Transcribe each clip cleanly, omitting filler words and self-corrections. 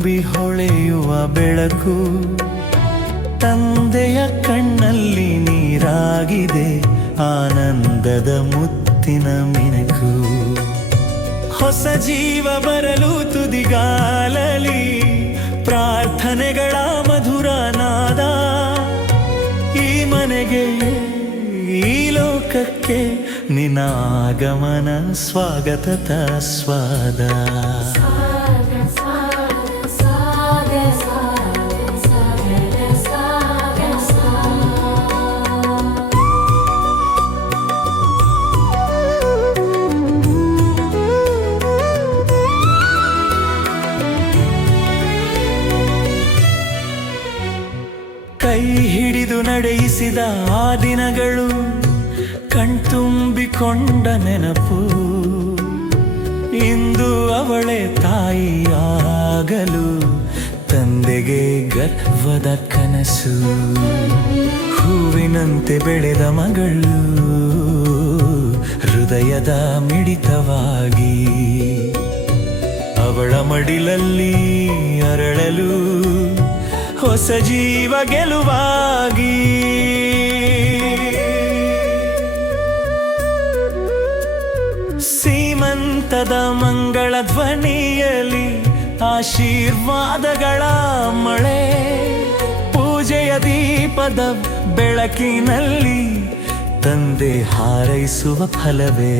ತುಂಬಿ ಹೊಳೆಯುವ ಬೆಳಕು, ತಂದೆಯ ಕಣ್ಣಲ್ಲಿ ನೀರಾಗಿದೆ ಆನಂದದ ಮುತ್ತಿನ ಮಿಣಕು. ಹೊಸ ಜೀವ ಬರಲು ತುದಿಗಾಲಲಿ ಪ್ರಾರ್ಥನೆಗಳ ಮಧುರ ನಾದ. ಈ ಮನೆಗೆ ಈ ಲೋಕಕ್ಕೆ ನಿನ್ನ ಆಗಮನ ಸ್ವಾಗತದ ಸ್ವಾದ. ಕೈ ಹಿಡಿದು ನಡೆಯಿಸಿದ ಆ ದಿನಗಳು, ಕಣ್ತುಂಬಿಕೊಂಡ ನೆನಪು. ಇಂದು ಅವಳೇ ತಾಯಿಯಾಗಲು ತಂದೆಗೆ ಗರ್ವದ ಕನಸು. ಹೂವಿನಂತೆ ಬೆಳೆದ ಮಗಳು ಹೃದಯದ ಮಿಡಿತವಾಗಿ, ಅವಳ ಮಡಿಲಲ್ಲಿ ಅರಳಲು ಹೊಸ ಜೀವ ಗೆಲುವಾಗಿ. ಸೀಮಂತದ ಮಂಗಳ ಧ್ವನಿಯಲ್ಲಿ ಆಶೀರ್ವಾದಗಳ ಮಳೆ. ಪೂಜೆಯ ದೀಪದ ಬೆಳಕಿನಲ್ಲಿ ತಂದೆ ಹಾರೈಸುವ ಫಲವೇ.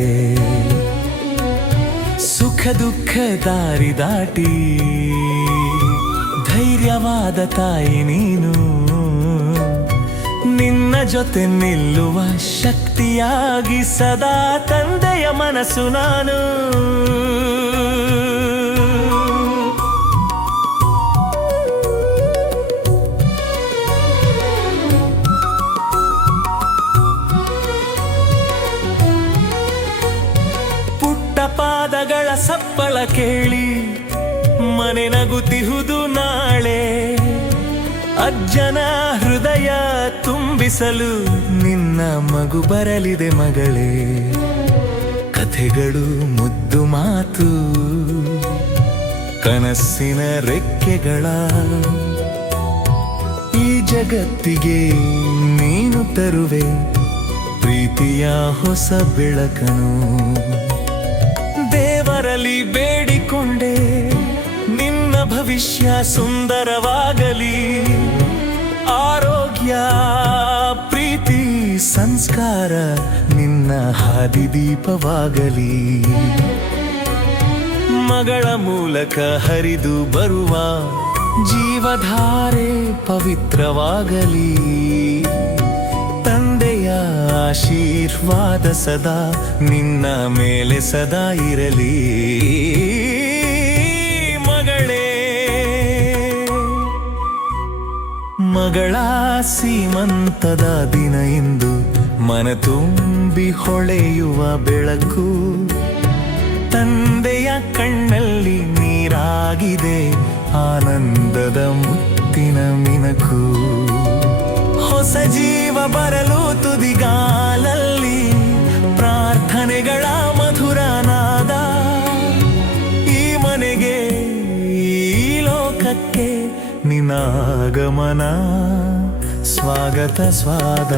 ಸುಖ ದುಃಖ ದಾರಿ ದಾಟಿ ಧೈರ್ಯವಾದ ತಾಯಿ ನೀನು. ನಿನ್ನ ಜೊತೆ ನಿಲ್ಲುವ ಶಕ್ತಿಯಾಗಿ ಸದಾ ತಂದೆಯ ಮನಸ್ಸು ನಾನು. ಪುಟ್ಟ ಪಾದಗಳ ಸಪ್ಪಳ ಕೇಳಿ ಮನೆ ನಗುತ್ತಿಹುದು ನಾಳೆ. ಅಜ್ಜನ ಹೃದಯ ತುಂಬಿಸಲು ನಿನ್ನ ಮಗು ಬರಲಿದೆ ಮಗಳೇ. ಕಥೆಗಳು ಮುದ್ದು ಮಾತು ಕನಸಿನ ರೆಕ್ಕೆಗಳ. ಈ ಜಗತ್ತಿಗೆ ನೀನು ತರುವೆ ಪ್ರೀತಿಯ ಹೊಸ ಬೆಳಕನು. ದೇವರಲ್ಲಿ ಬೇಡಿಕೊಂಡೆ ನಿನ್ನ ಭವಿಷ್ಯ ಸುಂದರವಾಗಲಿ. ಆರೋಗ್ಯ ಪ್ರೀತಿ ಸಂಸ್ಕಾರ ನಿನ್ನ ಹಾದಿದೀಪವಾಗಲಿ. ಮಗಳ ಮೂಲಕ ಹರಿದು ಬರುವ ಜೀವಧಾರೆ ಪವಿತ್ರವಾಗಲಿ. ತಂದೆಯ ಆಶೀರ್ವಾದ ಸದಾ ನಿನ್ನ ಮೇಲೆ ಸದಾ ಇರಲಿ. ಮಗಳ ಸೀಮಂತದ ದಿನ ಇಂದು, ಮನ ತುಂಬಿ ಹೊಳೆಯುವ ಬೆಳಕು. ತಂದೆಯ ಕಣ್ಣಲ್ಲಿ ನೀರಾಗಿದೆ ಆನಂದದ ಮುತ್ತಿನ ಮಿಣಕು. ಹೊಸ ಜೀವ ಬರಲು ತುದಿಗಾಲಲ್ಲಿ ಪ್ರಾರ್ಥನೆಗಳ ಮಧುರ ನಾದ. ಈ ಮನೆಗೆ ಈ ಲೋಕಕ್ಕೆ ನಿನ್ನಾಗಮನ ಸ್ವಾಗತ ಸ್ವಾದ.